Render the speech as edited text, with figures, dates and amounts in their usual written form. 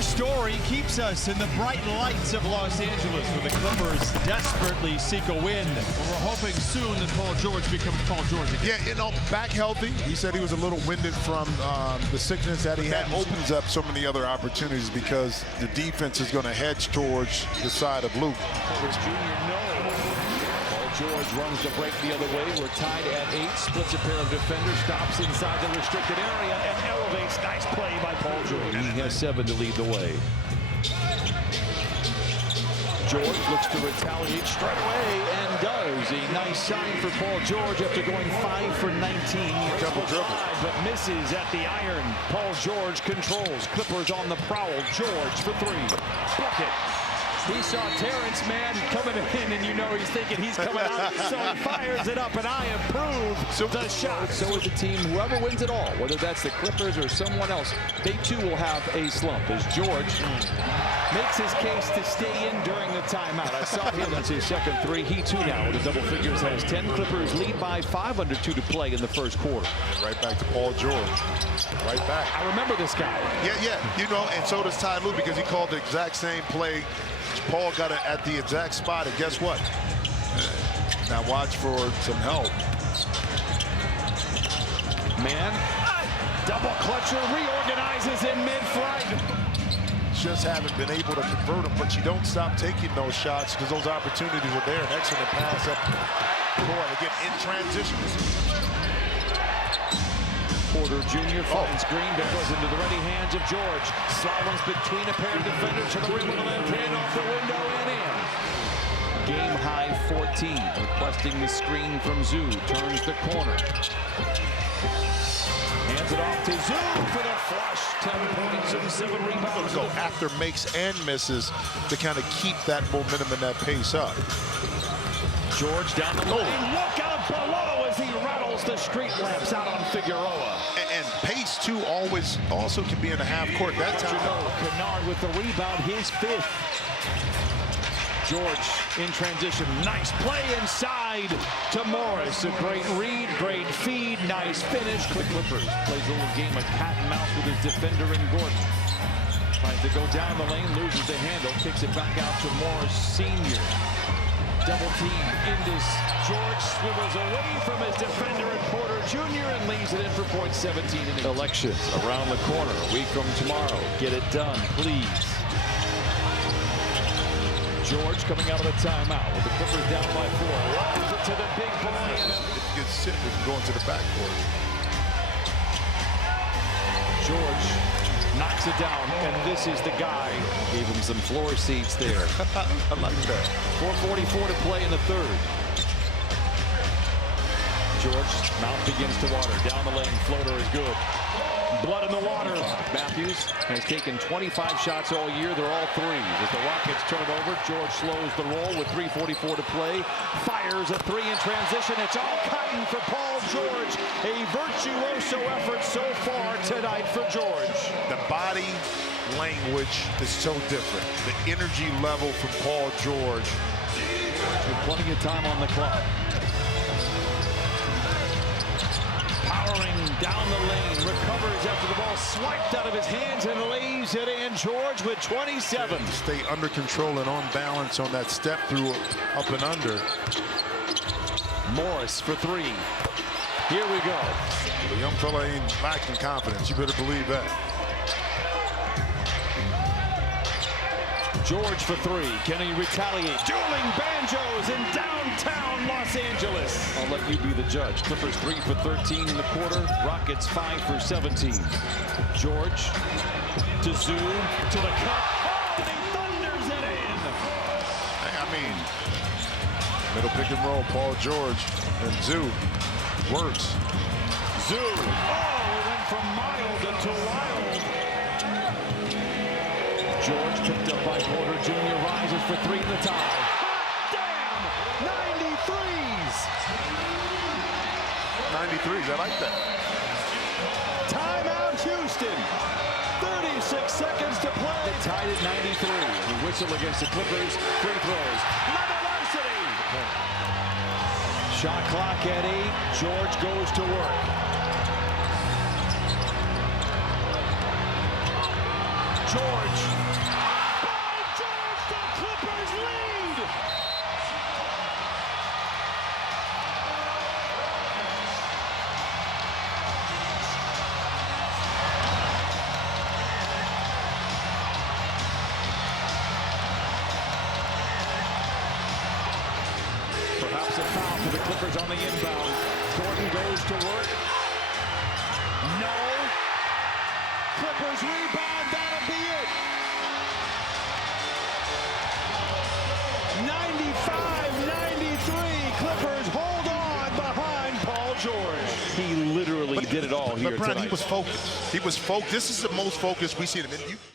Our story keeps us in the bright lights of Los Angeles, where the Clippers desperately seek a win. We're hoping soon that Paul George becomes Paul George again. Yeah, back healthy. He said he was a little winded from the sickness that he had. That opens up so many other opportunities because the defense is going to hedge towards the side of Luke. George runs the break the other way. We're tied at 8. Splits a pair of defenders. Stops inside the restricted area and elevates. Nice play by Paul George. He has 7 to lead the way. George looks to retaliate straight away and does. A nice sign for Paul George after going 5 for 19. Double dribble. But misses at the iron. Paul George controls. Clippers on the prowl. George for 3. Bucket. He saw Terrence Mann coming in, and you know he's thinking he's coming out, so he fires it up, and I approve the shot. So is the team, whoever wins it all, whether that's the Clippers or someone else, they too will have a slump as George makes his case to stay in during the timeout. I saw him, that's his second 3. He too now with the double figures has 10. Clippers lead by 5 under 2 to play in the first quarter. Right back to Paul George. Right back. I remember this guy. Yeah, you know, and so does Ty Lue because he called the exact same play. Paul got it at the exact spot, and guess what? Now watch for some help. Man, double clutcher, reorganizes in mid-flight. Just haven't been able to convert them, but you don't stop taking those shots because those opportunities are there. An excellent pass up court again in transition. Porter Jr. finds Green, that goes into the ready hands of George. Slaloms between a pair of defenders to the rim with a left hand off the window and in. Game high 14, requesting the screen from Zoo. Turns the corner. Hands it off to Zoo for the flush. 10 points and 7 rebounds. Go after makes and misses to kind of keep that momentum and that pace up. George down the lane. Look out below as he rattles the street lamps out on Figueroa. And pace, too, also can be in the half court. That time. Kennard with the rebound, his 5th. George in transition. Nice play inside to Morris. A great read, great feed, nice finish. Clippers plays a little game of cat and mouse with his defender in Gordon. Tries to go down the lane, loses the handle, kicks it back out to Morris Sr. Double team into George, swivels away from his defender and Porter Jr. and leaves it in for point 17. In elections around the corner a week from tomorrow. Get it done, please. George coming out of the timeout with the Clippers down by 4. Loves it to the big boy. If you get sit, we can go into the backcourt. George knocks it down, and this is the guy. Gave him some floor seats there. I like that. 4:44 to play in the 3rd. George, mouth begins to water. Down the lane, floater is good. Blood in the water. Matthews has taken 25 shots all year. They're all 3s. As the Rockets turn it over, George slows the roll with 3:44 to play. Fires a 3 in transition. It's all cutting for Paul George. A virtuoso effort so far tonight for George. The body language is so different. The energy level from Paul George. With plenty of time on the clock. Powering down the lane, recovers after the ball swiped out of his hands and lays it in. George with 27. Stay under control and on balance on that step through up and under. Morris for 3. Here we go. The young fella ain't lacking confidence. You better believe that. George for 3. Can he retaliate? Dueling banjos in downtown Los Angeles. I'll let you be the judge. Clippers 3 for 13 in the quarter. Rockets 5 for 17. George to Zoo to the cup. Oh, and he thunders it in. I mean, middle pick and roll. Paul George and Zoo works. Zoo. Oh, it went from mild to wild. George picked up by Porter Jr. rises for 3 in the tie. Damn! 93s! 93s, I like that. Timeout Houston. 36 seconds to play. Tied at 93. He whistled against the Clippers. Free throws. Leather varsity! Shot clock at 8. George goes to work. George. Paul George, the Clippers lead. Perhaps a foul for the Clippers on the inbound. Gordon goes to work. No. Clippers rebound. That'll be it. 95-93. Clippers hold on behind Paul George. He literally did it all here But Brian, tonight. he was focused. He was focused. This is the most focused we've seen him.